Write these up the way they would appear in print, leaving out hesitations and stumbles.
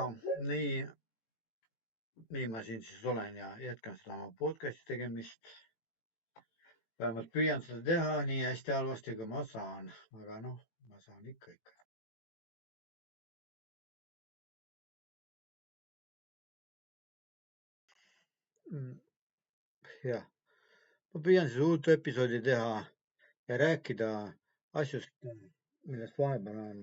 Ja nii ma siin siis olen ja jätkan seda oma podcasti tegemist. Vähemalt püüan seda teha nii hästi halvasti, kui ma saan, aga noh, ma saan ikka. Jah, ma püüan siis uut episoodi teha ja rääkida asjust, millest vahepeal on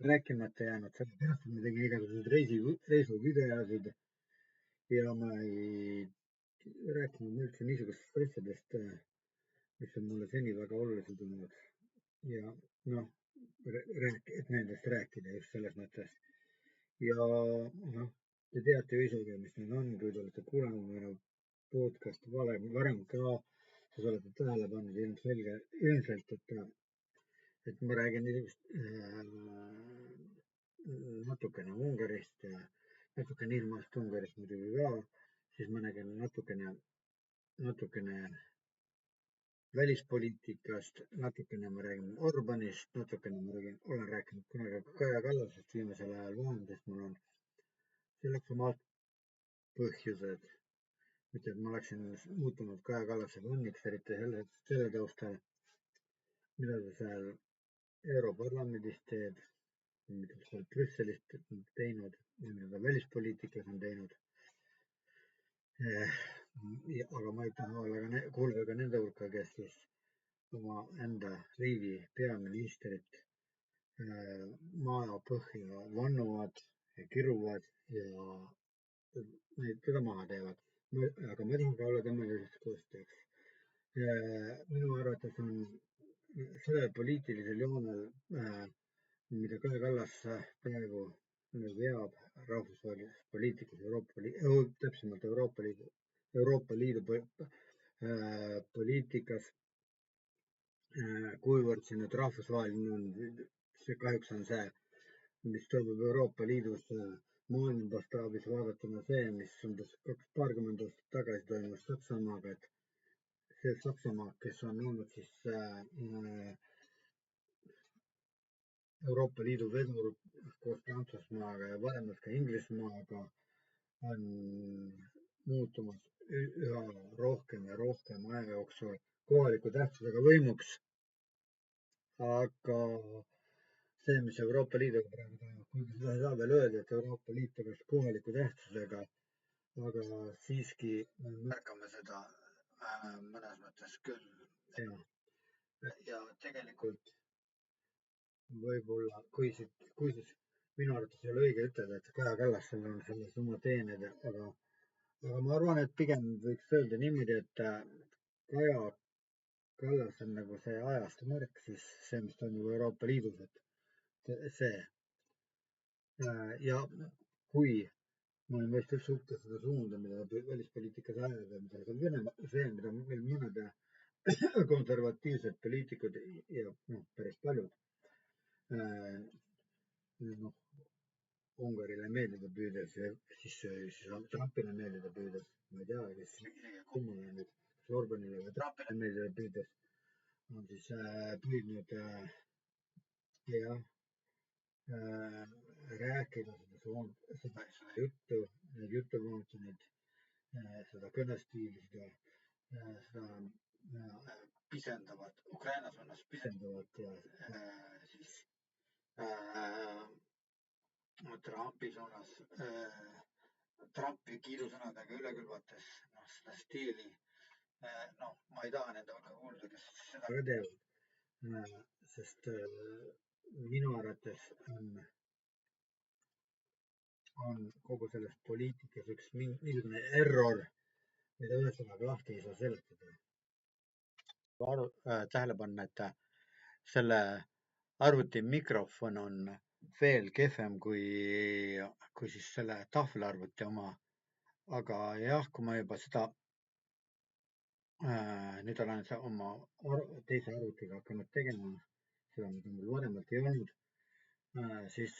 rääkimata jäänud, sellepärast et ma tegin igasuguseid reisivideosid ja ma ei rääkinud üldse niisugustest asjadest, mis on mulle seni väga olulised olnud ja noh, et nendest rääkida just selles mõttes. Ja noh, te teate ju isegi, mis need on, kui te olete kuulanud minu podcast'i varem ka, siis olete tähele pannud ilmselt, et ma räägin natukene Ungarist ja natukene ilmast Ungarist muidugi ka, siis ma räägin natukene välispoliitikast, natukene ma räägin Orbanist, natukene olen rääkinud kunagi Kaja Kallasest viimasel ajal vähem, sest mul on selleks omad põhjused. Mitte, et ma oleksin muutunud Kaja Kallase fänniks, eriti selle taustal, mida ta seal Europarlamendis teeb, mida ta seal Brüsselis teinud ja mida ta välispoliitikas on teinud. Aga ma ei taha kuuluda ka nende hulka, kes siis oma enda riigi peaministrit maapõhja vannuvad ja kiruvad ja teda maha teevad. Aga ma tahan ka olla temaga koostööks. Minu arvates on sellel poliitilisel joonel, mida Kaja Kallas praegu veab rahvusvahelises poliitikas, täpsemalt Euroopa Liidu poliitikas, kuivõrd see nüüd rahvusvaheline on, see kahjuks on see, mis toimub Euroopa Liidus maailma mastaabis vaadatuna see, mis umbes paarkümmend aastat tagasi toimus Saksamaaga, et see Saksamaa, kes on olnud siis Euroopa Liidu vedur koos Prantsusmaaga ja varemalt ka Inglismaaga, on muutumas üha rohkem ja rohkem aja jooksul kohaliku tähtsusega võimuks. Aga see, mis Euroopa Liiduga praegu toimub, kuigi seda ei saa veel öelda, et Euroopa Liit oleks kohaliku tähtsusega, aga siiski me märkame seda mõnes mõttes küll. Ja tegelikult võib-olla, kui siis minu arvates ei ole õige ütelda, et Kaja Kallasel on selles oma teened, aga ma arvan, et pigem võiks öelda niimoodi, et Kaja Kallas on nagu see ajastu märk, siis see, mis toimub Euroopa Liidus, et see. Ja kui ma olen vist üldse uhke seda suunda, mida välispoliitikas ajada, mida meil mõned konservatiivsed poliitikud ja päris paljud Ungarile meeldida püüdes ja siis Trumpile meeldida püüdes, ma ei tea, kes kummale nüüd, kas Orbanile või Trumpile meeldida püüdes on siis püüdnud rääkida seda juttu, seda kõnestiili, seda pisendavat, Ukraina suunas pisendavat ja siis Trumpi suunas, Trumpi kiidusõnadega üle külvates seda stiili. Ma ei taha nende hulka kuulda, kes seda ka teevad, sest minu arvates on kogu selles poliitikas üks niisugune error, mida ühesõnaga lahti ei saa seletada. Tähele panna, et selle arvuti mikrofon on veel kehvem kui siis selle tahvelarvuti oma. Aga jah, kui ma juba seda nüüd olen oma teise arvutiga hakanud tegema, seda mida mul varemalt ei olnud, siis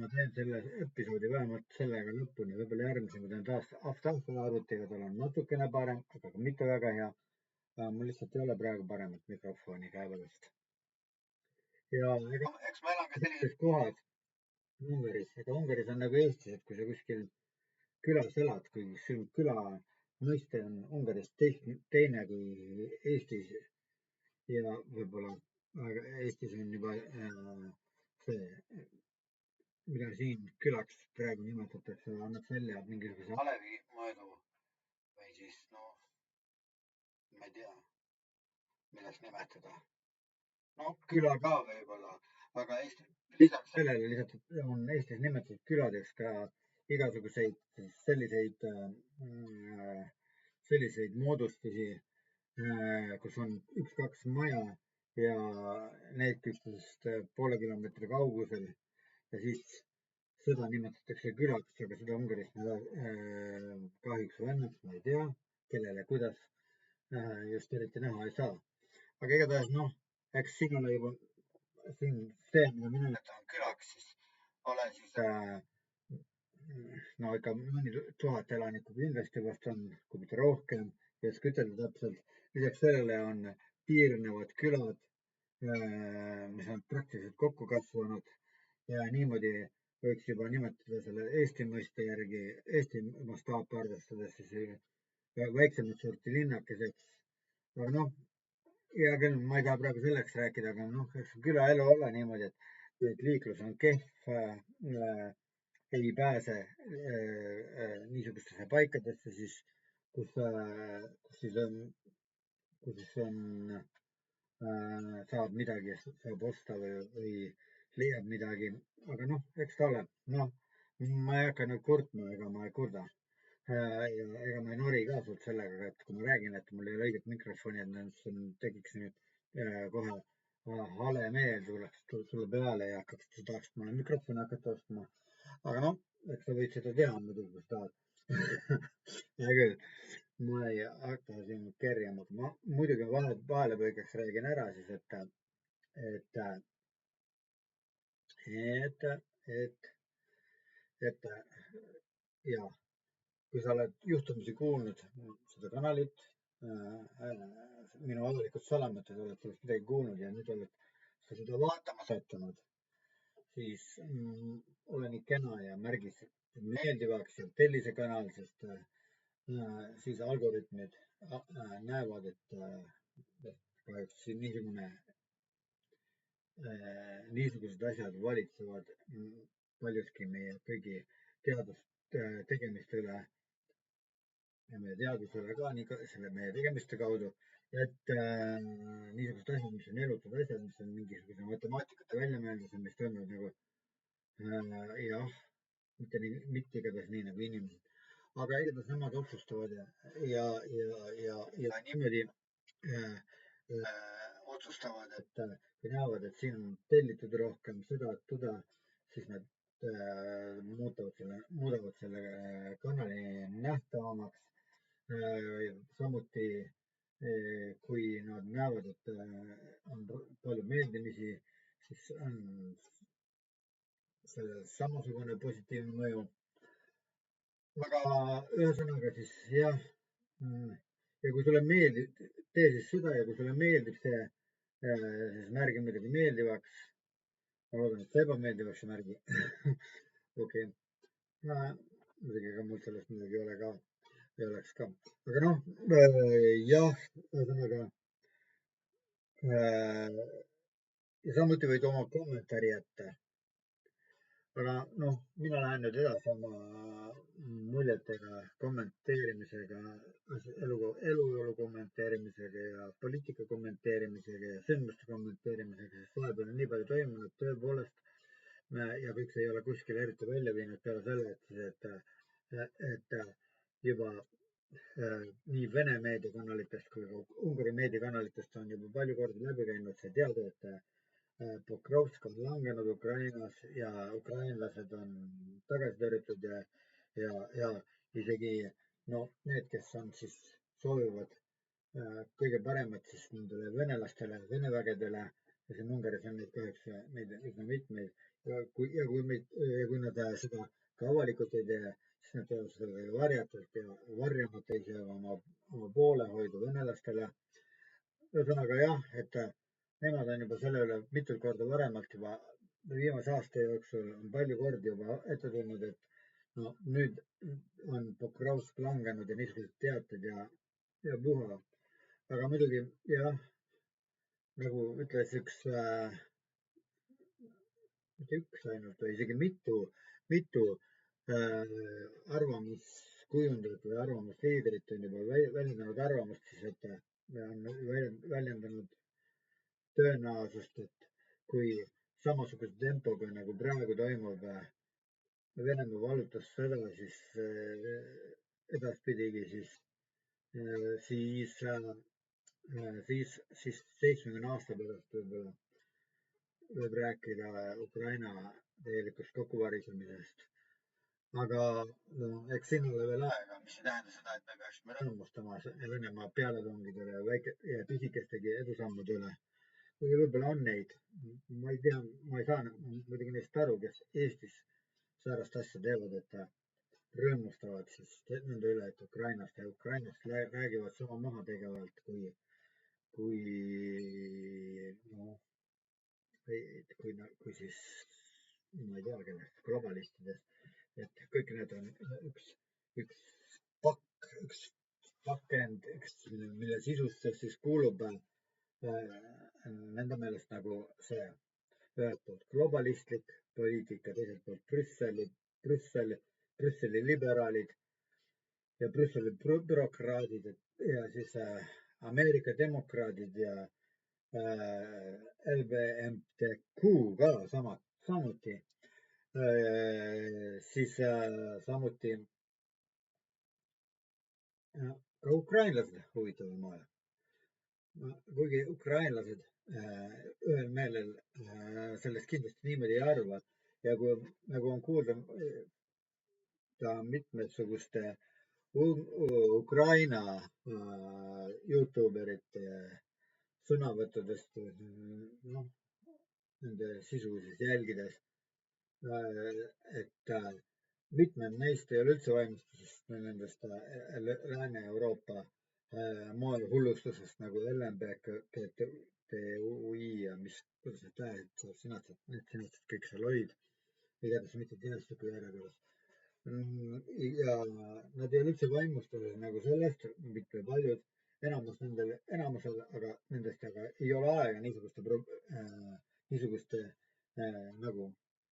ma teen selle episoodi vähemalt sellega lõpuni, võib-olla järgmisega teen taas tahvelarvutiga, tal on natukene parem, aga mitte väga hea. Mul lihtsalt ei ole praegu paremat mikrofoni käepärast. Ja eks ma elan ka sellises kohas, Ungaris, ega Ungaris on nagu Eestis, et kui sa kuskil külas elad, kui sul küla mõiste on Ungaris teine kui Eestis ja võib-olla Eestis on juba see, mida siin külaks praegu nimetatakse, annab välja mingisuguse alevi mõõdu või siis no, ma ei tea, milleks nimetada. No küla ka võib-olla, aga lisaks sellele lihtsalt on Eestis nimetatud küladeks ka igasuguseid selliseid, selliseid moodustusi, kus on üks-kaks maja ja need üksteisest poole kilomeetri kaugusel ja siis seda nimetatakse külaks, aga seda Ungaris kahjuks või õnneks ma ei tea, kellele kuidas just eriti näha ei saa. Aga igatahes noh, eks siin ole juba siin see, mida mina nimetan külaks, siis ole siis no ikka mõni 1000 elanikku kindlasti vast on, kui mitte rohkem, ei oska ütelda täpselt. Lisaks sellele on piirnevad külad, mis on praktiliselt kokku kasvanud ja niimoodi võiks juba nimetada selle Eesti mõiste järgi, Eesti mastaapi arvestades siis väiksemat sorti linnakeseks. aga noh, hea küll, ma ei taha praegu selleks rääkida, aga noh, eks külaelu ole niimoodi, et liiklus on kehv ei pääse niisugustesse paikadesse siis, kus, kus siis on, kus siis on, saab midagi, saab osta või leiab midagi. aga noh, eks ta ole, noh, ma ei hakka nüüd kurtma, ega ma ei kurda. Ja ega ma ei nori ka sult sellega, et kui ma räägin, et mul ei ole õiget mikrofoni, et tekiks nüüd kohe hale meel tuleks sulle peale ja sa tahaksid mulle mikrofoni hakata ostma. aga noh, eks sa võid seda teha muidugi, kui sa tahad. hea küll, ma ei hakka siin kerjama, ma muidugi vahelepõikeks räägin ära siis, et, et, et ja kui sa oled juhtumisi kuulnud seda kanalit, minu avalikud salamehed, oled sellest midagi kuulnud ja nüüd oled sa seda vaatama sattunud, siis ole nii kena ja märgi meeldivaks ja telli see kanal, sest siis algoritmid näevad, et kahjuks siin niisugused asjad valitsevad paljuski meie kõigi teadvustegemiste üle ja meie teadvusele ka selle meie tegemiste kaudu, et niisugused asjad, mis on elutud asjad, mis on mingisuguse matemaatikate väljamõeldised, mis toimuvad nagu jah, mitte igatahes nii nagu inimesed, aga igatahes nemad otsustavad ja niimoodi otsustavad, et kui näevad, et siin on tellitud rohkem seda, siis nad muudavad selle kanali nähtavamaks. samuti kui nad näevad, et on palju meeldimisi, siis on sellel samasugune positiivne mõju. aga ühesõnaga siis jah, ja kui sulle meeldib, tee siis seda ja kui sulle meeldib see, siis märgi muidugi meeldivaks. ma loodan, et sa ebameeldivaks ei märgi. okei, muidugi ega mul sellest midagi ei ole ka, ei oleks ka, aga noh, jah, ühesõnaga ja samuti võid oma kommentaari jätta. aga noh, mina lähen nüüd edasi oma muljetega, kommenteerimisega, eluolu kommenteerimisega ja poliitika kommenteerimisega ja sündmuste kommenteerimisega, sest vahepeal on nii palju toimunud tõepoolest ja kõik see ei ole kuskile eriti välja viinud peale selle, et juba nii Vene meediakanalitest kui ka Ungari meediakanalitest on juba palju kordi läbi käinud see teade, et Pokrovsk on langenud Ukrainas ja ukrainlased on tagasi tõrjutud ja isegi no need, kes on siis soovivad kõige paremat siis nendele venelastele, Vene vägedele ja siin Ungaris on neid kahjuks neid üsna mitmeid kui nad seda ka avalikult ei tee, siis nad teevad seda varjatult ja varjamata ise oma poolehoidu venelastele. ühesõnaga jah, et nemad on juba selle üle mitut korda varemalt juba viimase aasta jooksul on palju kordi juba ette tulnud, et no nüüd on Pokrovsk langenud ja niisugused teated ja puha. Aga muidugi jah, nagu ütles mitte üks ainult, või isegi mitu arvamuskujundajat või arvamusliidrit on juba väljendanud arvamust siis, et on väljendanud tõenäosust, et kui samasuguse tempoga nagu praegu toimub Venemaa vallutussõda, siis edaspidigi siis 70 aasta pärast võib-olla võib rääkida Ukraina täielikust kokkuvarisemisest. Aga no, eks siin ole veel aega, mis ei tähenda seda, et me peaksime rõõmustama Venemaa pealetungidele ja pisikestegi edusammude üle. kuigi võib-olla on neid, ma ei tea, ma ei saa muidugi neist aru, kes Eestis säärast asja teevad, et rõõmustavad siis nende üle, et Ukrainast räägivad sama mahategevalt kui noh, kui siis ma ei tea, kellest, globalistidest, et kõik need on üks pakend, mille sisusse siis kuulub nende meelest nagu see ühelt poolt globalistlik poliitika, teiselt poolt Brüsseli liberaalid ja Brüsseli bürokraadid ja siis Ameerika demokraadid ja LBMTQ ka samuti, siis samuti ka ukrainlased huvitaval moel. kuigi ukrainlased ühel meelel sellest kindlasti niimoodi ei arva ja kui nagu on kuulda mitmesuguste Ukraina Youtuberite sõnavõttudest, noh, nende sisu siis jälgides, et mitmed neist ei ole üldse vaimustusest nendest Lääne-Euroopa moehullustusest nagu LMBTQI ja kuidas need tähed seal sõnastasid kõik seal olid, igatahes mitte tähestiku järjekorras. Ja nad ei ole üldse vaimustuses nagu sellest, mitte paljud, enamusel aga nendest aga ei ole aega niisuguste nagu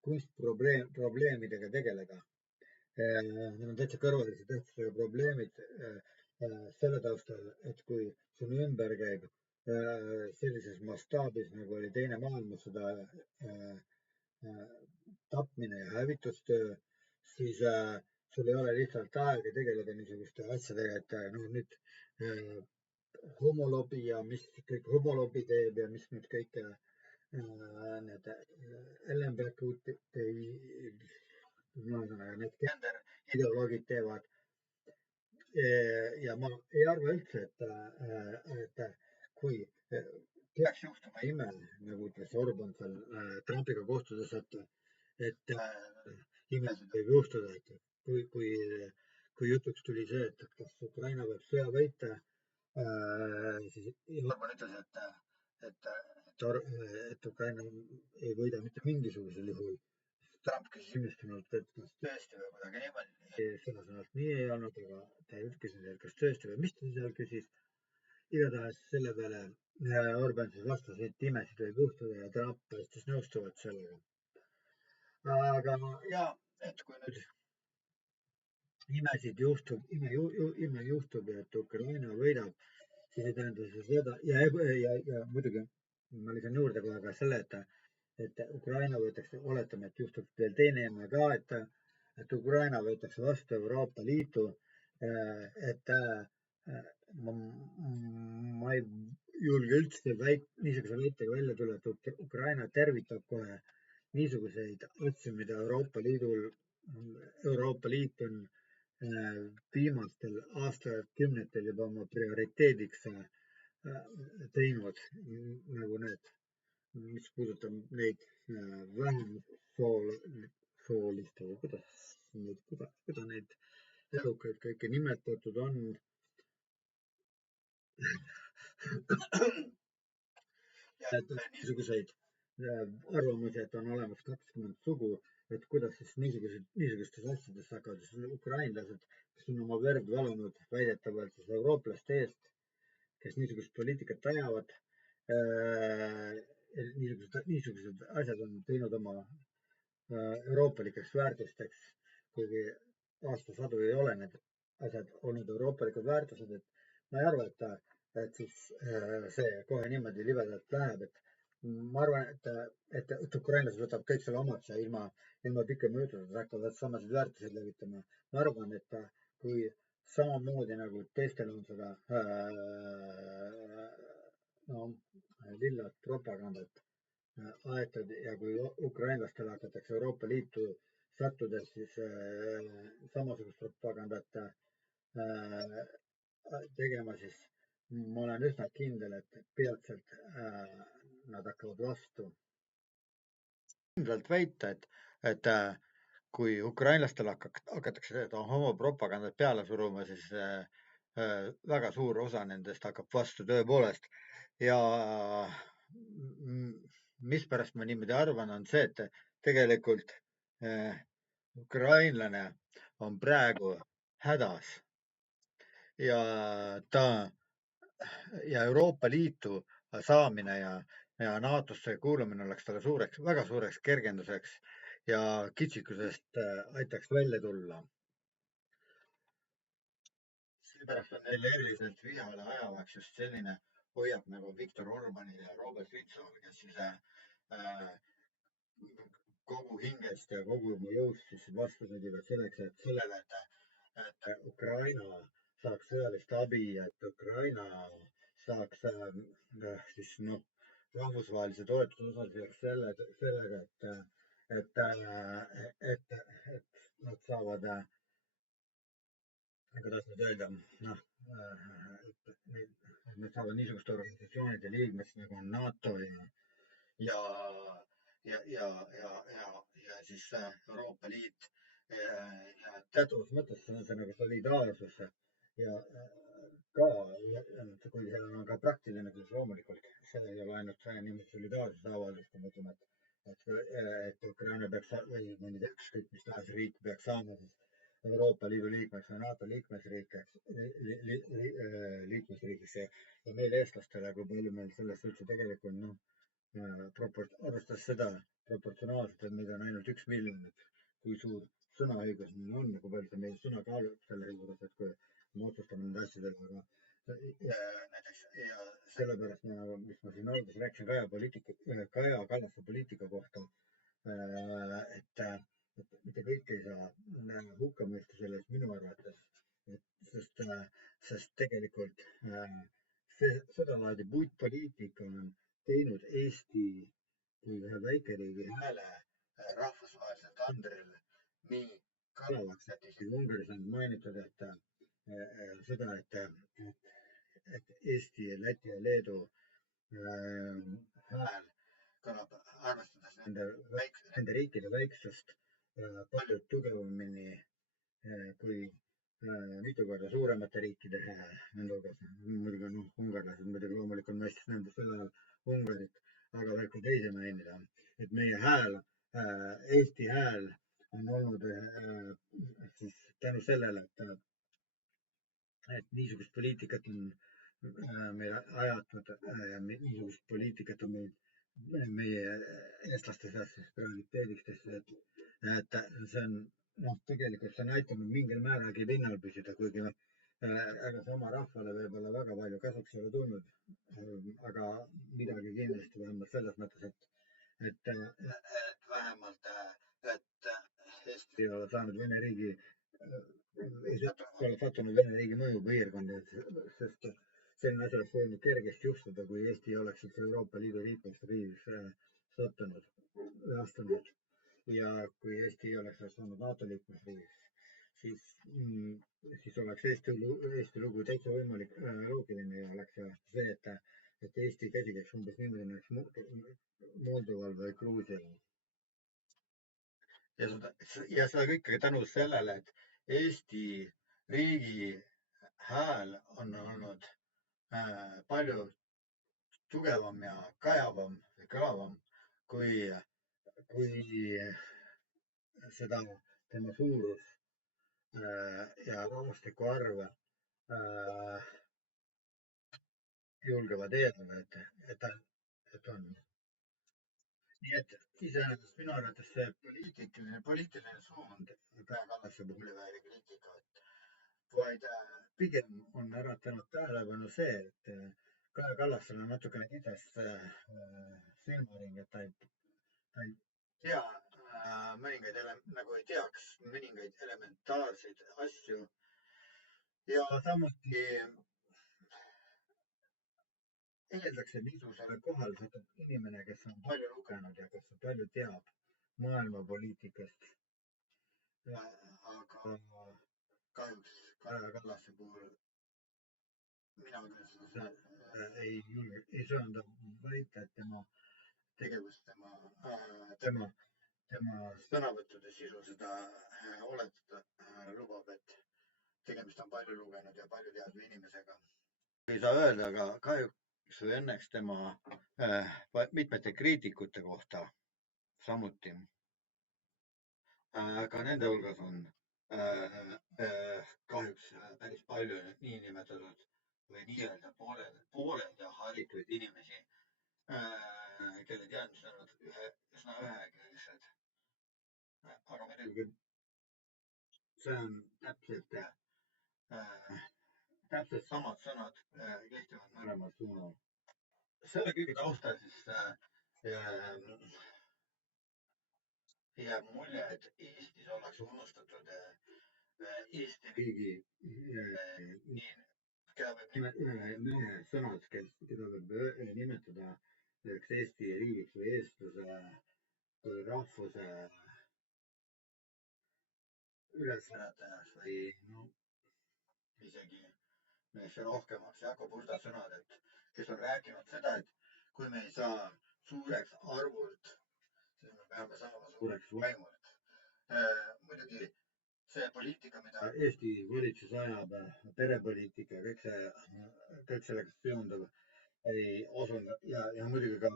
kunstprobleemidega tegeleda. Need on täitsa kõrvalise tähtsusega probleemid selle taustal, et kui sul ümber käib sellises mastaabis, nagu oli Teine maailmasõda tapmine ja hävitustöö, siis sul ei ole lihtsalt aega tegeleda niisuguste asjadega, et noh, nüüd homolobi ja mis kõik homolobi teeb ja mis nüüd kõik need LMBTQI, need gender ideoloogid teevad. Ja ma ei arva üldse, et kui peaks juhtuma ime, nagu ütles Orban seal Trumpiga kohtudes, et imesid võib juhtuda, et kui jutuks tuli see, et kas Ukraina võib sõja võita, siis Orban ütles, et Ukraina ei võida mitte mingisugusel juhul. Trump küsis ilmestunult, et kas tõesti või kuidagi niimoodi, sõna-sõnalt nii ei olnud, aga ta küsis, et kas tõesti või mis ta seal küsis. Igatahes selle peale Orban siis vastas, et imesid võib juhtuda ja Trump paistis nõustuvat sellega. Aga ja, et kui nüüd ime juhtub ja et Ukraina võidab, siis ei tähenda see seda ja muidugi ma lisan juurde kohe ka selle, et Ukraina võetakse, oletame, et juhtub veel teine ime ka, et Ukraina võetakse vastu Euroopa Liitu, et ma ei julge üldse niisuguse väitega välja tulla, et Ukraina tervitab kohe niisuguseid asju, mida Euroopa Liit on viimastel aastakümnetel juba oma prioriteediks teinud, nagu need, mis puudutab neid vähemussooliste või kuidas neid elukaid kõike nimetatud on. Ja niisuguseid arvamusi, et on olemas 20 sugu, et kuidas siis niisugustes asjades hakkavad siis ukrainlased, kes on oma verd valunud väidetavalt siis eurooplaste eest, kes niisugust poliitikat ajavad. Niisugused asjad on teinud oma euroopalikeks väärtusteks, kuigi aastasadu ei ole need asjad olnud euroopalikud väärtused, et ma ei arva, et siis see kohe niimoodi libedalt läheb, et ma arvan, et ukrainlased võtavad kõik selle omaks ja ilma pika mõjutuseta hakkavad samasid väärtusi levitama. ma arvan, et kui samamoodi nagu teistel on seda no, lillat propagandat aetud ja kui ukrainlastele hakatakse Euroopa Liitu sattudes siis samasugust propagandat tegema, siis ma olen üsna kindel, et peatselt nad hakkavad vastu. Kindlalt väita, et kui ukrainlastele hakatakse seda homopropagandat peale suruma, siis väga suur osa nendest hakkab vastu tõepoolest. Ja mispärast ma niimoodi arvan, on see, et tegelikult ukrainlane on praegu hädas ja Euroopa Liitu saamine ja NATO-sse kuulumine oleks talle väga suureks kergenduseks ja kitsikusest aitaks välja tulla. Seepärast on neile eriliselt vihale ajavaks just selline hoiak nagu Viktor Orbanil ja Robert Fitsol, kes siis kogu hingest ja kogu oma jõust siis vastu sõdivad selleks, et sellele, et Ukraina saaks sõjalist abi ja et Ukraina saaks siis rahvusvahelise toetuse osaliseks sellega, et nad saavad, kuidas nüüd öelda, nad saavad niisuguste organisatsioonide liikmeks nagu on NATO ja siis Euroopa Liit. Ja teatavas mõttes on see nagu solidaarsus ja ka, kuigi seal on ka praktiline, siis loomulikult see ei ole ainult niimoodi solidaarsuse avaldus, kui me ütleme, et Ukraina peaks või mõni ükskõik mis tahes riik peaks saama siis Euroopa Liidu liikmeks või NATO liikmesriigiks ja meil eestlastele, kui palju meil sellest üldse tegelikult arvestades seda proportsionaalselt, et meid on ainult 1 miljon, et kui suur sõnaõigus meil on ja kui palju see meil sõna kaalub selle juures, et kui me otsustame nende asjadega, aga näiteks ja sellepärast, mis ma siin alguses rääkisin Kaja Kallase poliitika kohta, et mitte kõik ei saa hukka mõista sellest minu arvates, sest tegelikult sedalaadi puitpoliitika on teinud Eesti kui ühe väikeriigi hääle rahvusvahelisel tandril nii kõlavaks, et isegi Ungaris on mainitud, et seda, et Eesti, Läti ja Leedu hääl kõlab arvestades nende riikide väiksust palju tugevamini kui mitu korda suuremate riikide hääl. Nende hulgas muidugi ungarlased muidugi loomulikult mõistis nende selle ajal Ungarit, aga veel ka teisi mainida, et meie hääl, Eesti hääl on olnud siis tänu sellele, et niisugust poliitikat on meil ajatud ja niisugust poliitikat on meie eestlaste seas siis prioriteediks tehtud, et see on tegelikult see on aitanud mingil määralgi pinnal püsida, kuigi ega see oma rahvale võib-olla väga palju kasuks ei ole tulnud, aga midagi kindlasti vähemalt selles mõttes, et vähemalt, et Eesti ei ole saanud Vene riigi sattunud Vene riigi mõjupiirkonda, sest selline asi oleks võinud kergesti juhtuda, kui Eesti oleks Euroopa Liidu liikmesriigiks sattunud või astunud ja kui Eesti oleks saanud NATO liikmesriigiks, siis oleks Eesti lugu täitsa võimalik, loogiline ja oleks see, et Eesti käsi käiks umbes niimoodi näiteks Moldoval või Gruusial. Ja seda kõike tänu sellele, et Eesti riigi hääl on olnud palju tugevam ja kajavam või kõlavam kui, kui seda tema suurus ja rahvastiku arv julgevad eeldada, et on. Nii et iseenesest minu arvates see poliitiline suund Kaja Kallase puhul ei vääri kriitikat, vaid pigem on äratanud tähelepanu see, et Kaja Kallasel on natukene kitsas silmaring, et ta ei tea nagu ei teaks mõningaid elementaarseid asju ja samuti eeldakse, et niisugusele kohale satub inimene, kes on palju lugenud ja kes palju teab maailmapoliitikast. Aga kahjuks Kaja Kallase puhul mina küll ei söanda väita, et tema tegevus, tema sõnavõttude sisu seda oletada lubab, et tegemist on palju lugenud ja palju teadva inimesega. Ei saa öelda, aga kahjuks või õnneks tema mitmete kriitikute kohta samuti. Ka nende hulgas on kahjuks päris palju niinimetatud või nii-öelda pooleldi haritud inimesi, kelle teadmised on üsna ühekülgsed. Aga muidugi see on täpselt samad sõnad kehtivad mõlemal suunal. Selle kõige taustal siis jääb mulje, et Eestis ollakse unustatud Eesti riigi keda võib mehe sõnad, keda võib nimetada üheks Eesti riigiks või eestluse kui rahvuse ülesäratajaks või no isegi meisse rohkemaks. Jakob Hurda sõnad, et kes on rääkinud seda, et kui me ei saa suureks arvult, siis me peame saama suureks vaimult. Muidugi see poliitika, mida Eesti valitsus ajab, perepoliitika ja kõik sellega seonduv ei osunda ja muidugi ka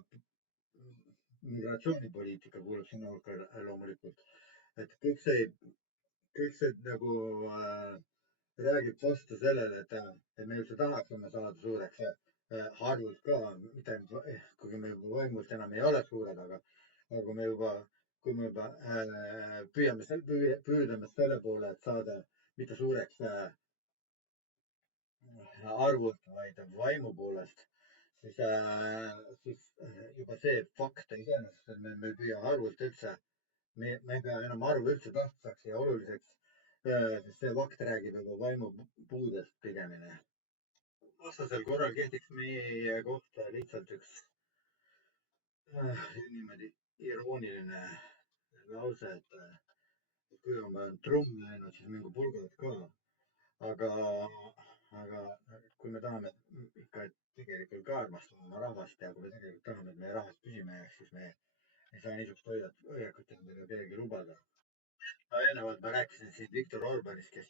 migratsioonipoliitika kuulub sinna hulka loomulikult, et kõik see nagu räägib vastu sellele, et me üldse tahaksime saada suureks arvult ka, mitte kuigi me juba vaimult enam ei ole suured, aga kui me juba püüdleme selle poole, et saada mitte suureks arvult, vaid vaimu poolest, siis juba see fakt iseenesest, et me ei püüa arvult üldse, me ei pea enam arvu üldse tähtsaks ja oluliseks, sest see fakt räägib juba vaimu puudest pigemini. Vastasel korral kehtiks meie kohta lihtsalt üks niimoodi irooniline lause, et kui on trumm läinud, siis mingu pulgad ka. Aga kui me tahame ikka tegelikult ka armastada oma rahvast ja kui me tegelikult tahame, et meie rahvas püsima jääks, siis me ei saa niisugust hoiakut endale keegi lubada. Eelnevalt ma rääkisin siin Viktor Orbanist, kes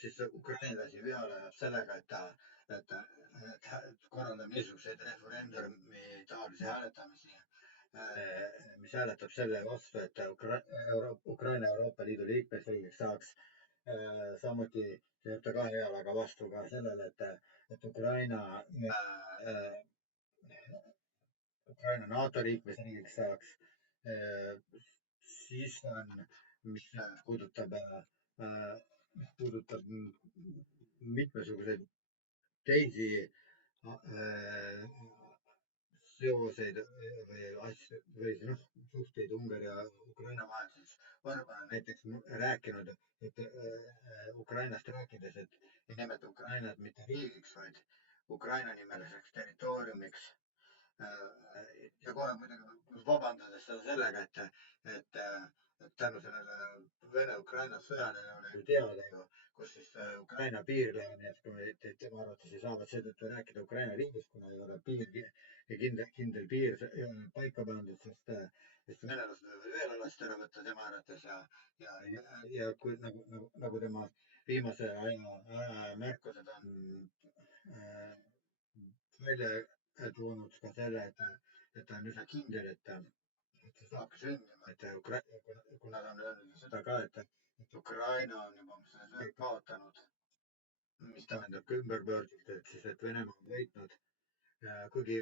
siis ukrainlasi vihale ajab sellega, et korraldab niisuguseid referendumi taolisi hääletamisi, mis hääletab selle vastu, et Ukraina Euroopa Liidu liikmesriigiks saaks. Samuti teeb ta ka healega vastu ka sellele, et Ukraina NATO liikmesriigiks saaks. Siis on, mis puudutab mitmesuguseid teisi seoseid või asju või suhteid Ungari ja Ukraina vahel, siis Orban on näiteks rääkinud, et Ukrainast rääkides, et ei nimeta Ukrainat mitte riigiks, vaid Ukraina nimeliseks territooriumiks. Ja kohe muidugi vabandades seda sellega, et tänu sellele Vene-Ukraina sõjale ei ole ju teada ju, kus siis Ukraina piir läheb, nii et tema arvates ei saavad seetõttu rääkida Ukraina riigist, kuna ei ole kindel piir paika pandud, sest venelased võivad veel alast ära võtta tema arvates ja kui nagu tema viimase aja märkused on välja toonud ka selle, et ta on üsna kindel, et see saabki sündima, et kuna ta on öelnud seda ka, et Ukraina on juba selle sõja kaotanud, mis tähendab ka ümberpöördumist, et siis, et Venemaa on võitnud, kuigi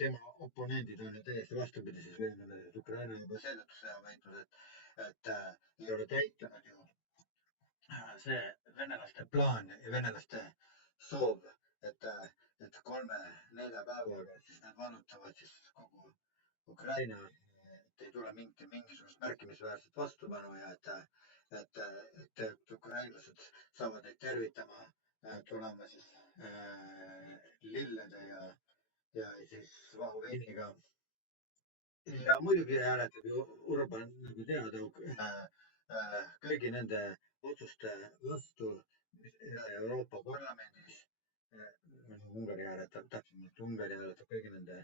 tema oponendid on ju täiesti vastupidises veendunud, et Ukraina on juba seetõttu sõja võitnud, et ei ole täitunud ju see venelaste plaan ja venelaste soov, et 3-4 päevaga siis nad vallutavad siis kogu Ukraina, et ei tule mingisugust märkimisväärset vastupanu ja et ukrainlased saavad neid tervitama, tulema siis lillede ja siis vahuveiniga. Ja muidugi hääletab ju Urban nagu teada kõigi nende otsuste vastu Euroopa Parlamendis. Ungari hääletab, täpsemalt Ungari hääletab kõigi nende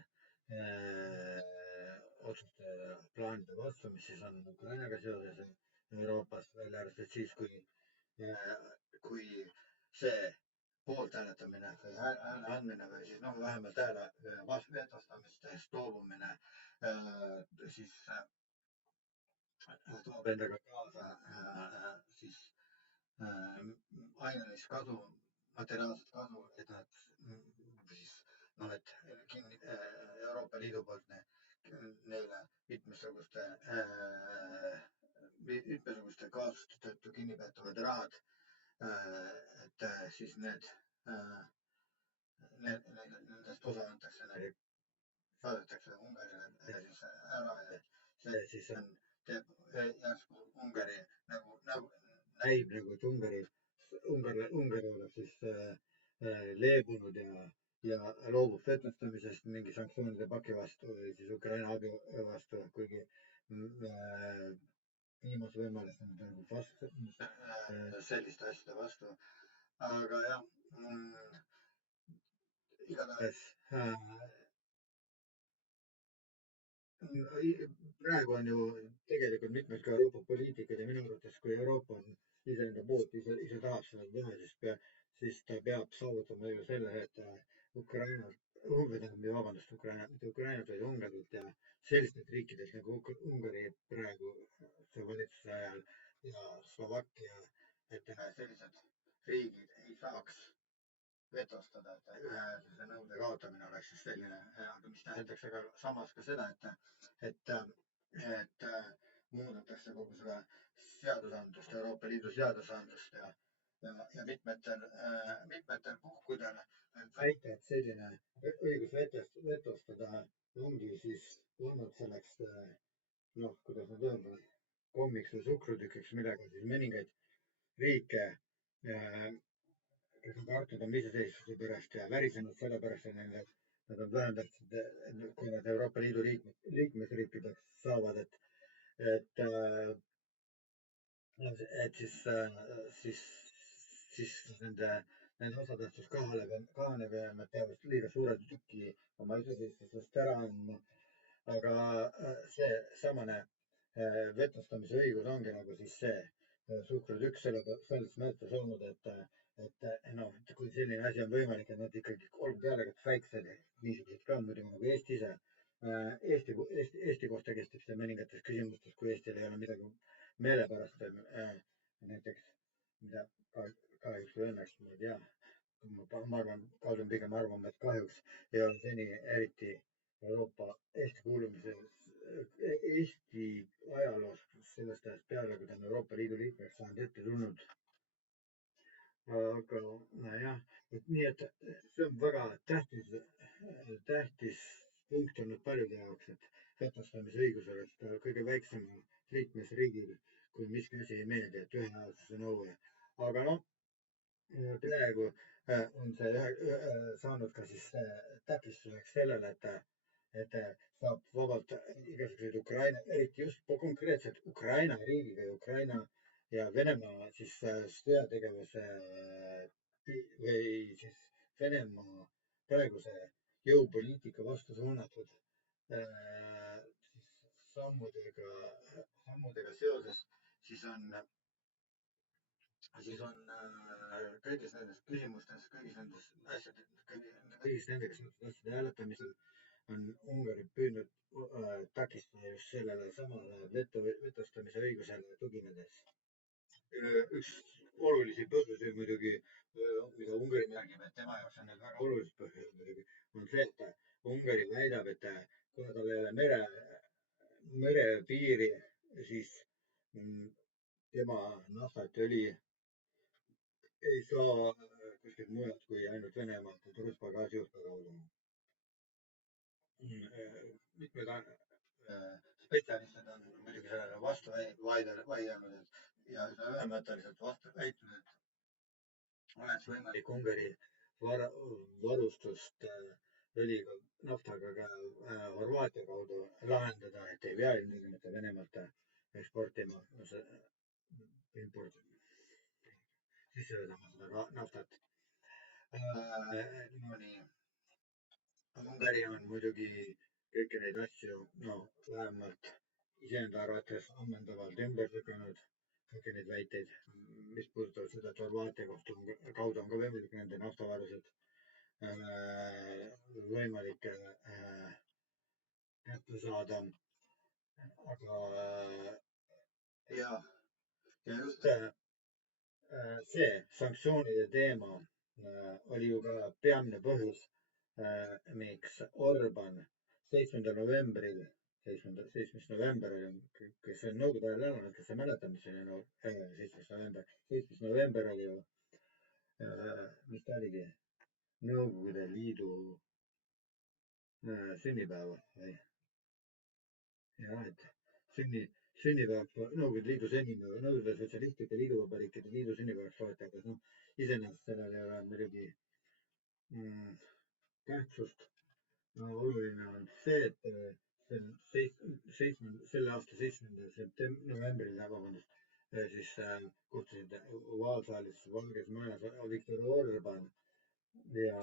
otsuste plaanide vastu, mis siis on Ukrainaga seoses Euroopas, välja arvatud siis, kui see poolt hääletamine või hääle andmine või siis noh, vähemalt hääle vetostamistest loobumine siis toob endaga kaasa siis ainelist kasu, materiaalset kasu, et nad siis noh, et Euroopa Liidu poolt neile mitmesuguste kaasuste tõttu kinnipeetavad rahad, et siis nendest osa antakse neile, saadetakse Ungarile ja siis ära ja see siis teeb järsku Ungari näib nagu, et Ungari oleks siis leebunud ja loobub vetostamisest mingi sanktsioonide paki vastu või siis Ukraina abi vastu, kuigi viimase võimalus on nagu vastu selliste asjade vastu. Aga jah, igatahes praegu on ju tegelikult mitmed ka Euroopa poliitikad ja minu arvates, kui Euroopa on iseenda poolt, ise tahab seda teha, siis ta peab saavutama ju selle, et mitte Ukrainat, vaid Ungarit ja sellistelt riikidelt nagu Ungari praegu see valitsuse ajal ja Slovakkia, et sellised riigid ei saaks vetostada, et ühehäälsuse nõude kaotamine oleks siis selline, aga mis tähendaks aga samas ka seda, et muudetakse kogu seda seadusandlust, Euroopa Liidu seadusandlust ja mitmetel puhkudel võib väita, et selline õigus vetostada ongi siis olnud selleks, noh, kuidas nüüd öelda, kommiks või suhkrutükiks, millega siis mõningaid riike kes on kartnud oma iseseisvuse pärast ja värisenud sellepärast, et nad on vähendanud, kui nad Euroopa Liidu liikmesriikideks saavad, et siis nende osatähtsus kahaneb ja nad peavad liiga suure tüki oma iseseisvusest ära andma. Aga see samane vetostamise õigus ongi nagu siis see suhkrutükk selles mõttes olnud, et noh, et kui selline asi on võimalik, et nad ikkagi olgu pealegi väiksed, niisugused ka muidugi nagu Eesti ise. Eesti kohta kehtib see mõningates küsimustes, kui Eestil ei ole midagi meelepärast, näiteks, mida kahjuks või õnneks, ma ei tea, ma arvan, kaldun pigem arvama, et kahjuks ei ole seni eriti Euroopa Eesti ajaloos sellest ajast peale, kui ta on Euroopa Liidu liikmeks saanud, ette tulnud. Aga jah, et nii, et see on väga tähtis punkt olnud paljude jaoks, et vetostamise õigus oleks ka kõige väiksemal liikmesriigil, kui miski asi ei meeldi, et ühehäälsuse nõue. Aga noh, praegu on see saanud ka siis takistuseks sellele, et saab vabalt igasuguseid Ukraina, eriti just konkreetselt Ukraina riigiga ja Ukraina ja Venemaa siis sõjategevuse või siis Venemaa praeguse jõupoliitika vastu suunatud sammudega seoses, siis on siis on kõigis nendes küsimustes, kõigis nendes asjades, kõigis nendega seotud asjade hääletamisel on Ungari püüdnud takistada just sellele samale vetostamise õigusele tuginedes. Üks olulisi põhjusi muidugi, mida Ungari märgib, et tema jaoks on need väga olulised põhjused muidugi, on see, et Ungari väidab, et kuna tal ei ole merepiiri, siis tema naftat ja õli ei saa kuskilt mujalt kui ainult Venemaalt ja Turuspa gaasijuhtme kaudu. Mitmed spetsialistid on muidugi sellele vastu vaielnud ja ühemõtteliselt vastu väitnud, et oleks võimalik Ungari varustust õliga, naftaga ka Horvaatia kaudu lahendada, et ei pea ilmtingimata Venemaalt eksportima, importima, sisse vedama seda naftat. No nii. Ungari on muidugi kõiki neid asju, no vähemalt iseenda arvates ammendavalt ümber lükanud, kõiki neid väiteid, mis puudutavad seda, et Horvaatia kaudu on ka võimalik nende naftavarusid võimalik kätte saada. Aga ja just see sanktsioonide teema oli ju ka peamine põhjus, miks Orban 7. novembril, 7. november oli, kes on Nõukogude ajal elanud, kes ei mäleta, mis oli 7. november. 7. november oli ju, mis ta oligi, Nõukogude Liidu sünnipäeva. Ja et sünnipäev, Nõukogude Liidu sünnipäev, Nõukogude Sotsialistlike Liiduvabariikide Liidu sünnipäevaks loeti, aga iseenesest sellel ei ole muidugi tähtsust. No, oluline on see, et selle aasta 7. novembril, siis kohtusid Vaalsaalis Valges Majas Viktor Orban ja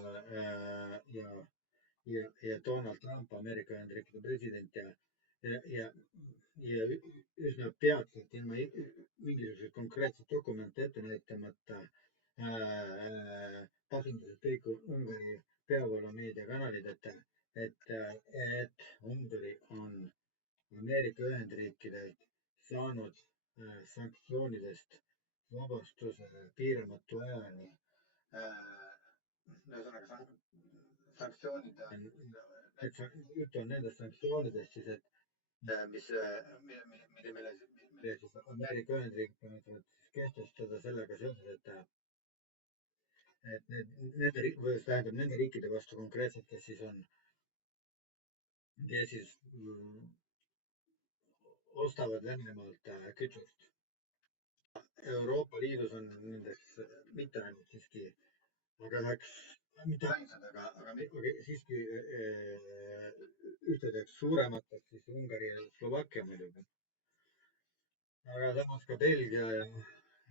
Donald Trump, Ameerika Ühendriikide president ja üsna peatselt ilma mingisuguseid konkreetseid dokumente ette näitamata pasundasid kõik Ungari peavoolumeedia kanalid, et Ungari on Ameerika Ühendriikidelt saanud sanktsioonidest vabastuse piiramatu ajani. Ühesõnaga, sanktsioonid on, jutt on nendest sanktsioonidest siis, et mille siis Ameerika Ühendriigid plaanivad kehtestada sellega seoses, et nende riikide vastu konkreetselt, kes siis ostavad Venemaalt kütust. Euroopa Liidus on nendeks mitte ainult siiski, aga mitte ainsad, aga siiski ühtedeks suuremateks siis Ungari ja Slovakkia muidugi. Aga samas ka Belgia ja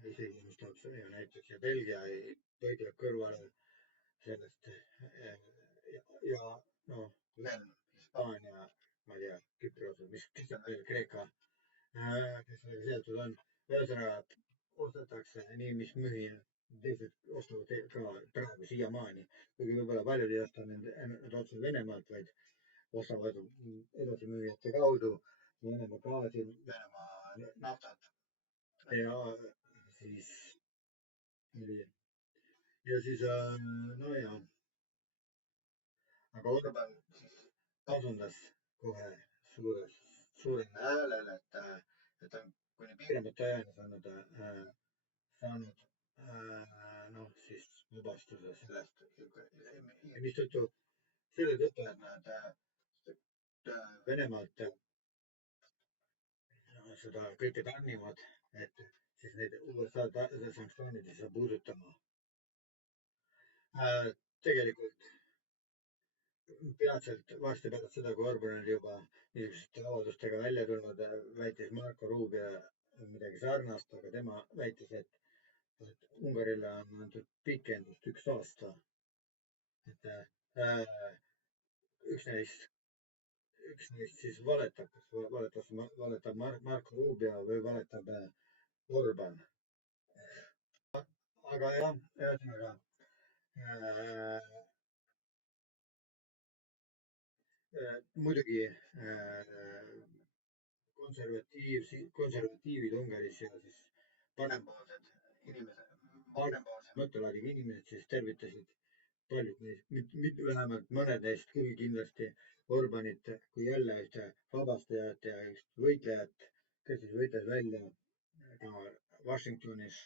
isegi mis tahab see näiteks ja Belgia põikleb kõrvale sellest ja noh, veel Hispaania, ma ei tea, Küpros või mis on veel, Kreeka, kes sellega seotud on. Ühesõnaga ostetakse nii, mis mühin, teised ostavad ka praegu siiamaani, kuigi võib-olla paljud ei osta need otse Venemaalt, vaid ostavad edasimüüjate kaudu Venemaa gaasi, Venemaa naftat ja siis no ja, aga Orban siis pasundas kohe suurel häälel, et ta on kuni piiramatu ajani saanud siis vabastuse sellest, mistõttu selle tõttu, et nad Venemaalt seda kõike tarnivad, et siis neid USA sanktsioonid ei saa puudutama. Tegelikult peatselt varsti pärast seda, kui Orban oli juba niisuguste avaldustega välja tulnud, väitis Marco Rubio midagi sarnast, aga tema väitis, et Ungarile on antud pikendust 1 aasta. Et üks neist siis valetab, kas valetab Marco Rubio või valetab Orban. aga jah, ühesõnaga äh, muidugi konservatiivid Ungaris ja siis parempoolsed inimesed, parempoolse mõttelaadiga inimesed siis tervitasid paljud neist, vähemalt mõned neist küll kindlasti Orbanit kui jälle ühte vabastajat ja üks võitlejat, kes siis võitles välja ka Washingtonis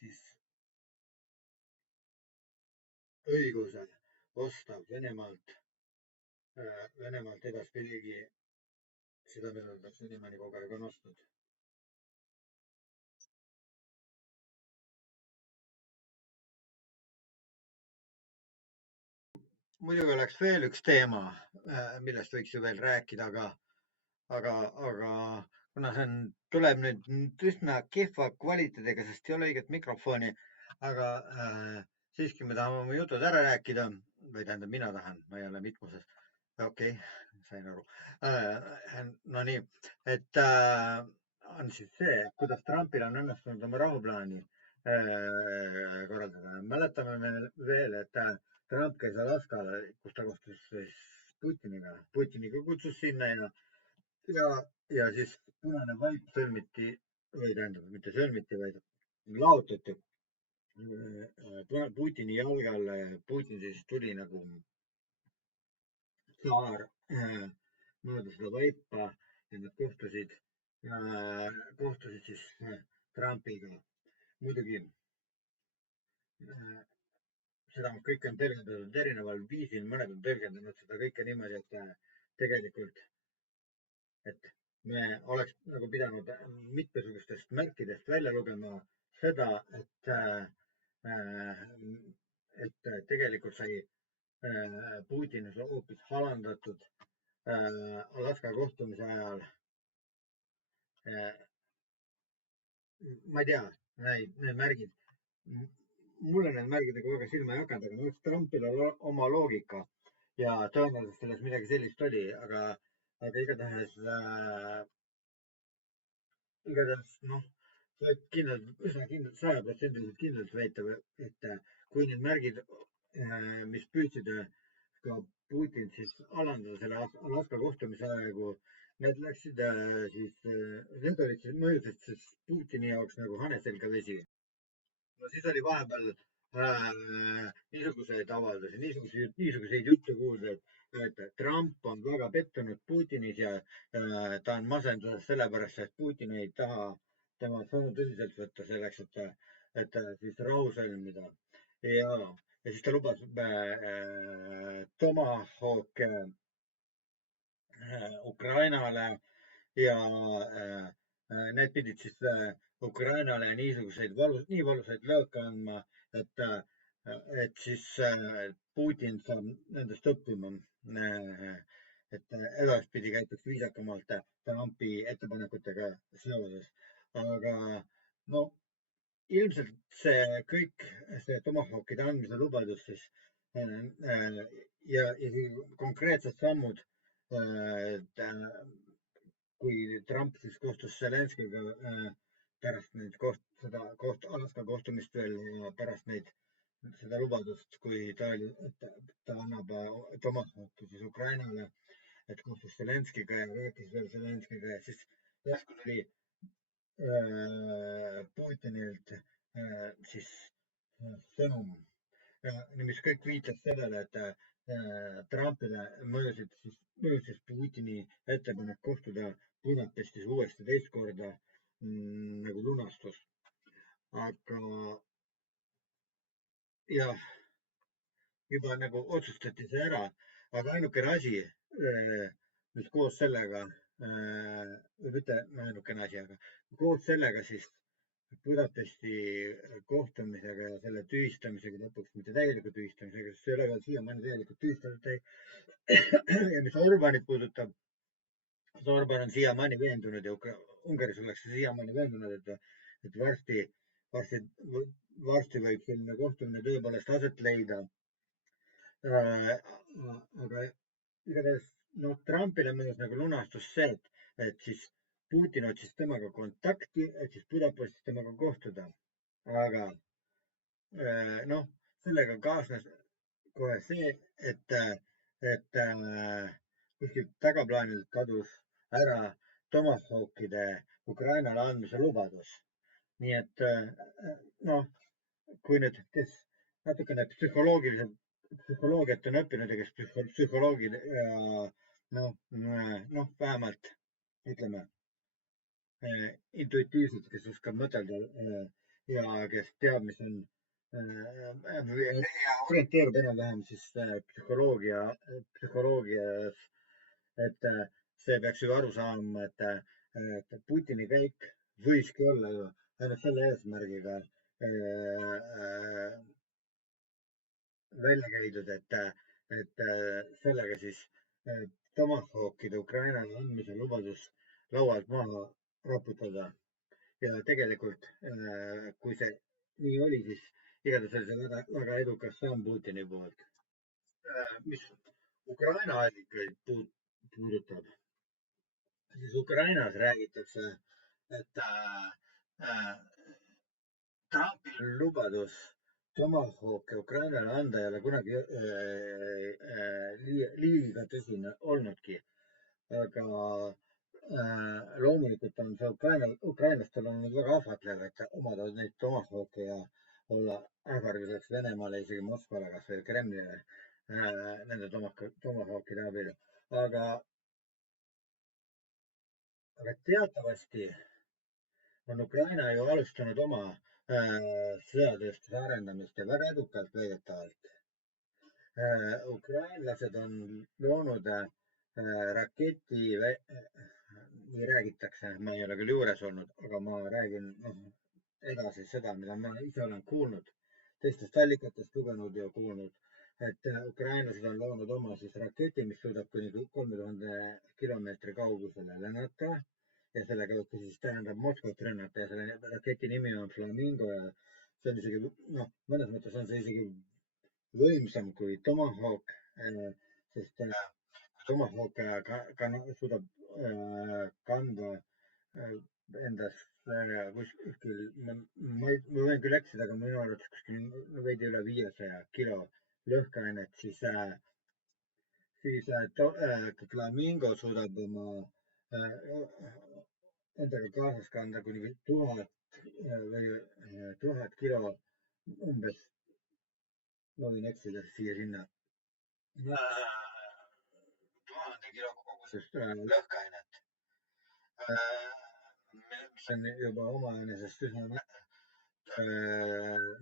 siis õiguse osta Venemaalt edaspidigi seda, mida ta senimaani kogu aeg on ostnud. muidugi oleks veel üks teema, millest võiks ju veel rääkida, aga kuna tuleb nüüd üsna kehva kvaliteediga, sest ei ole õiget mikrofoni, aga siiski me tahame oma jutud ära rääkida või tähendab, mina tahan, ma ei ole mitmuses. okei, sain aru. Nonii, et on siis see, kuidas Trumpil on õnnestunud oma rahuplaani korraldada. mäletame veel, et Trump käis Alaskal, kus ta kohtus siis Putiniga. Putiniga kutsus sinna ja siis punane vaip sõlmiti või tähendab, mitte sõlmiti, vaid laotati Putini jalge alla ja Putin siis tuli nagu tsaar mööda seda vaipa ja nad kohtusid siis Trumpiga. muidugi seda kõike on tõlgendatud erineval viisil, mõned on tõlgendanud seda kõike niimoodi, et tegelikult, et me oleks nagu pidanud mitmesugustest märkidest välja lugema seda, et tegelikult sai Putin hoopis alandatud Alaska kohtumise ajal. ma ei tea, need märgid, mulle need märgid nagu väga silma ei hakanud, aga eks Trumpil on oma loogika ja tõenäoliselt selles midagi sellist oli, aga igatahes noh, võib kindlalt, üsna kindlalt, 100% kindlalt väita, et kui need märgid, mis püüdsid ka Putin siis alandada selle Alaska kohtumise aegu, need läksid siis, need olid siis mõjusid siis Putini jaoks nagu hane selga vesi. no siis oli vahepeal niisuguseid avaldusi, niisuguseid jutte kuulda, et Trump on väga pettunud Putinis ja ta on masenduses sellepärast, et Putin ei taha tema sõnu tõsiselt võtta selleks, et siis rahu sõlmida. ja siis ta lubas Tomahawk Ukrainale ja need pidid siis Ukrainale niisuguseid nii valusaid lööke andma, et siis Putin saab nendest õppima, et edaspidi käituks viisakamalt Trumpi ettepanekutega seoses. aga no ilmselt see kõik, see Tomahawkide andmise lubadus siis ja konkreetsed sammud, kui Trump siis kohtus Zelenskiga pärast seda Alaska kohtumist veel ja pärast seda lubadust, kui ta annab Tomahawki siis Ukrainale, et kohtus Zelenskiga ja rääkis veel Zelenskiga ja siis järsku tuli Putinilt siis sõnum, mis kõik viitas sellele, et Trumpile mõjusid siis Putini ettepanek kohtuda Budapestis uuesti teist korda nagu lunastus. aga jah, juba nagu otsustati see ära, aga ainukene asi, mis koos sellega, või mitte ainukene asi, aga koos sellega siis Budapesti kohtumisega ja selle tühistamisega lõpuks, mitte täieliku tühistamisega, sest see ei ole veel siiamaani täielikult tühistatud. ja mis Orbanit puudutab, siis Orban on siiamaani veendunud ja Ungaris ollakse siiamaani veendunud, et varsti võib selline kohtumine tõepoolest aset leida. aga igatahes Trumpile mõjus nagu lunastus see, et siis Putin otsis temaga kontakti, et siis Budapestis temaga kohtuda. aga noh, sellega kaasnes kohe see, et kuskilt tagaplaanilt kadus ära Tomahawkide Ukrainale andmise lubadus. nii et noh, kui nüüd, kes natukene psühholoogiat on õppinud ja kes psühholoogid ja noh, vähemalt ütleme intuitiivselt, kes oskab mõtelda ja kes teab, mis on ja orienteerub enam-vähem siis psühholoogias, et see peaks ju aru saama, et Putini käik võiski olla ju ainult selle eesmärgiga välja käidud, et sellega siis Tomahawkide Ukrainale andmise lubadus laualt maha raputada. ja tegelikult, kui see nii oli, siis igatahes oli see väga, väga edukas samm Putini poolt. mis Ukraina allikaid puudutab, siis Ukrainas räägitakse, et Trumpi lubadus Tomahawk Ukrainale anda ei ole kunagi liiga tõsine olnudki, aga loomulikult on see ukrainlastel olnud väga ahvatlev, et omada neid Tomahawke ja olla ähvarduseks Venemaale, isegi Moskvale, kas või Kremlile nende Tomahawkide abil. aga teatavasti on Ukraina ju alustanud oma sõjatööstuse arendamist ja väga edukalt väidetavalt. Ukrainlased on loonud raketi, nii räägitakse, ma ei ole küll juures olnud, aga ma räägin edasi seda, mida ma ise olen kuulnud, teistest allikatest lugenud ja kuulnud, et ukrainlased on loonud oma siis raketi, mis suudab kuni 3000 kilomeetri kaugusele lennata ja sellega siis tähendab Moskvat rünnata ja selle raketi nimi on Flamingo ja see on isegi, noh, mõnes mõttes on see isegi võimsam kui Tomahawk, sest Tomahawk suudab kanda endas kuskil, ma võin küll eksida, aga minu arvates kuskil veidi üle 500 kilo lõhkeainet, siis Flamingo suudab oma endaga kaasas kanda kuni 1000 kilo umbes, ma võin eksida siia-sinna, 1000 kilo koguses lõhkeainet, mis on juba omaenesest üsna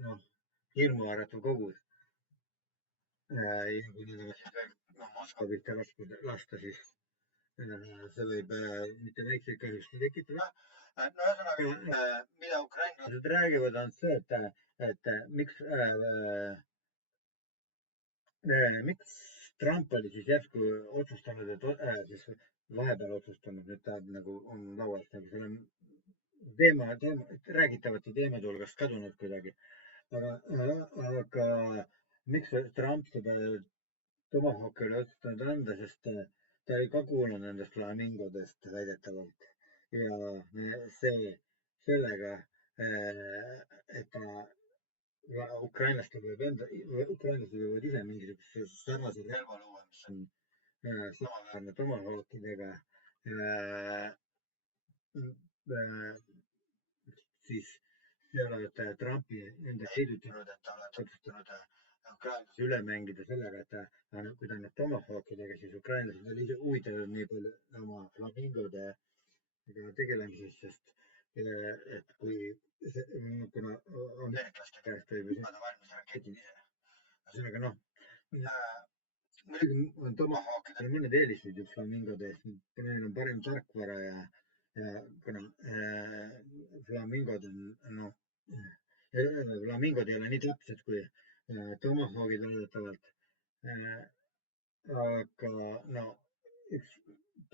noh, hirmuäratav kogus. ja kui need Moskva pihta lasta, siis see võib mitte väikseid kahjustusi tekitada. no ühesõnaga, mida ukrainlased räägivad, on see, et miks Trump oli siis järsku otsustanud, et siis vahepeal otsustanud, nüüd ta nagu on laualt nagu selle räägitavate teemade hulgast kadunud kuidagi. aga miks Trump seda Tomahawkile otsustanud anda, sest ta ei ka kuulnud nendest flamingodest väidetavalt ja sellega, et ta ukrainlased võivad ise mingisuguse sarnase relva luua, mis on samaväärne Tomahawkidega, siis see olevat Trumpi nende heidutanud, et ta oleks otsustanud ukrainlasi üle mängida sellega, et kui ta nüüd Tomahawkidega, siis ukrainlased olid ise huvitatud nii palju oma flamingode tegelemisest, sest et kuna ameeriklaste käest võib ju saada valmis raketid ise. ühesõnaga noh, muidugi on Tomahawkidel mõned eelised ju flamingode eest, neil on parem tarkvara ja kuna flamingod on noh, flamingod ei ole nii täpsed kui Tomahawkid väidetavalt. aga no üks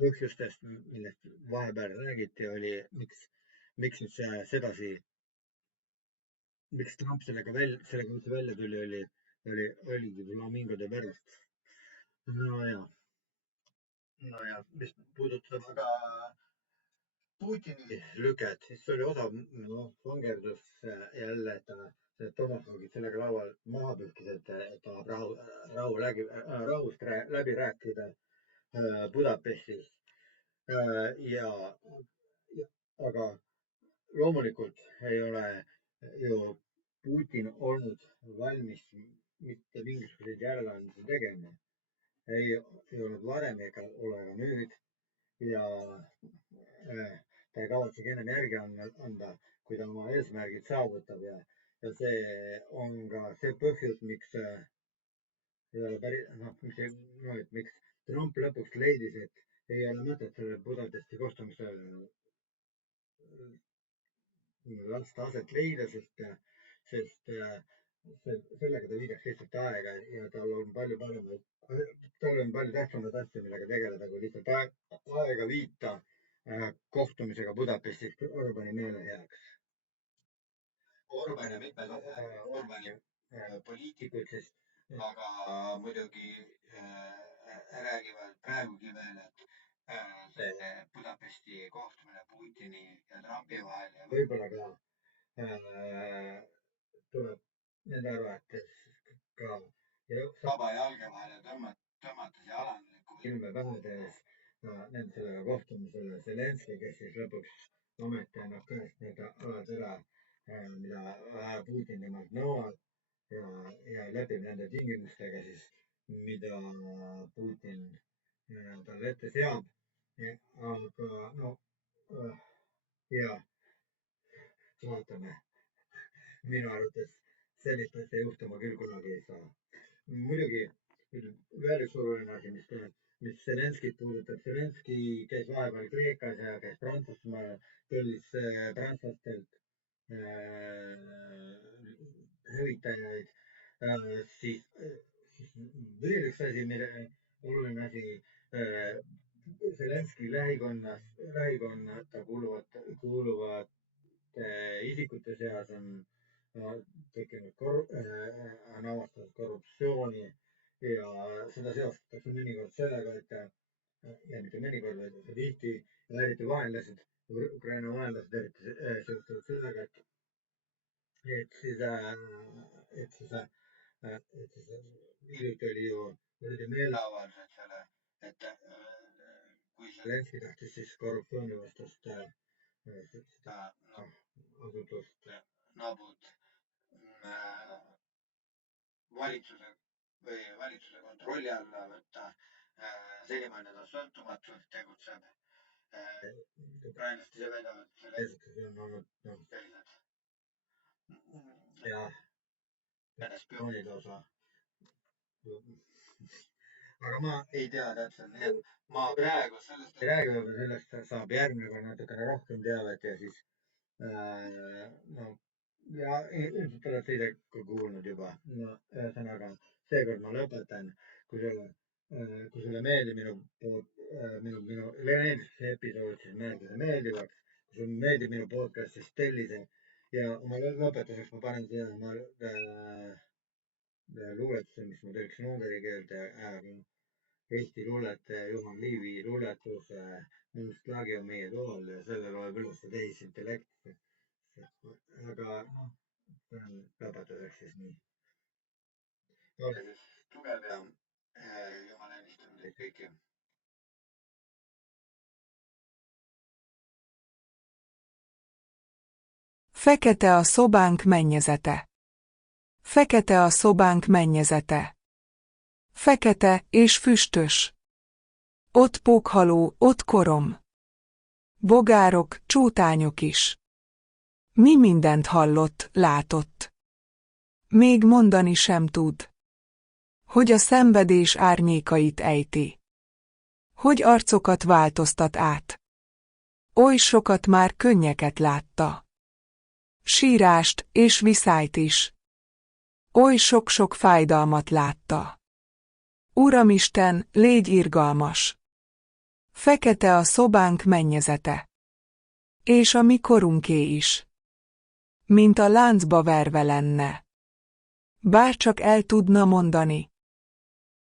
põhjustest, millest vahepeal räägiti, oli miks nüüd see sedasi, miks Trump sellega üldse välja tuli, oligi flamingode pärast. nojah, mis puudutab aga Putini lüket, siis see oli osav vangerdus jälle, et ta Tomaševit sellega laual maha pühkis, et tahab rahust läbi rääkida Budapestis. Aga loomulikult ei ole ju Putin olnud valmis mitte mingisuguseid järeleandmisi tegema. Ei olnud varem ega ole ka nüüd ja ta ei kavatsegi ennem järgi anda, kui ta oma eesmärgid saavutab ja see on ka see põhjus, miks ei ole miks Trump lõpuks leidis, et ei ole mõtet selle Budapesti kohtumisel lasta aset leida, sest sellega ta viidaks lihtsalt aega ja tal on palju tähtsamaid asju, millega tegeleda, kui lihtsalt aega viita kohtumisega Budapestis Orbani meele heaks. Orban ja mitmed Orbani poliitikud, sest aga muidugi räägivad praegugi veel, et see Budapesti kohtumine Putini ja Trumpi vahel ja võib-olla ka tuleb nende arvates ka saba jalge vahele tõmmates ja alandliku ilme pähedes sellega kohtumisele Zelenskõi, kes siis lõpuks ometi annab käest need alad ära, mida Putin temalt nõuab ja lepib nende tingimustega siis, mida Putin talle ette seab. Aga vaatame. Minu arvates sellist asja juhtuma küll kunagi ei saa. Muidugi veel üks oluline asi, mis Zelenskit puudutab. Zelenski käis vahepeal Kreekas ja käis Prantsusmaal, tellis prantslastelt hüvitajaid. Siis veel üks asi, oluline asi, Zelenski lähikonnata kuuluvad isikute seas on tekkinud on avastatud korruptsiooni ja seda seostatakse mõnikord sellega, ja mitte mõnikord, vaid tihti eriti vaenlased, Ukraina vaenlased eriti seostavad sellega, et siis hiljuti oli meeleavaldused selle, et kui Zelenskõi tahtis siis korruptsioonivastast seda asutust NABU-t valitsuse kontrolli alla võtta. Senimaani ta sõltumatult tegutseb. Ukrainlased ise väidavad, et selle eeskujuks on olnud sellised Vene spioonide osa. Aga ma ei tea täpselt. Ma praegu sellest ei räägi, aga sellest saab järgmine kord natukene rohkem teavet ja siis ja ilmselt olete ise ka kuulnud juba. Ühesõnaga, seekord ma lõpetan. Kui sulle meeldib minu see episood, siis meeldi see meeldivaks. Kui sulle meeldib minu podcast, siis telli see. Ja oma lõpetuseks ma panen siia luuletuse, mis ma tõlksin ungari keelde, Eesti luuletaja Juhan Liivi luuletus Minust lagi on meie tool ja selle loeb üles tehisintellekt. Aga lõpetuseks siis nii. Ole siis tugev ja Jumal õnnistab teid kõiki. Fekete a szobánk mennyezete. Fekete a szobánk mennyezete. Fekete és füstös. Ott pókhaló, ott korom. Bogárok, csótányok is. Mi mindent hallott, látott. Még mondani sem tud. Hogy a szenvedés árnyékait ejti. Hogy arcokat változtat át. Oly sokat már könnyeket látta. Sírást és viszályt is. Oly sok-sok fájdalmat látta. Uramisten, légy irgalmas! Fekete a szobánk mennyezete. És a mi korunké is. Mint a láncba verve lenne. Bárcsak el tudna mondani.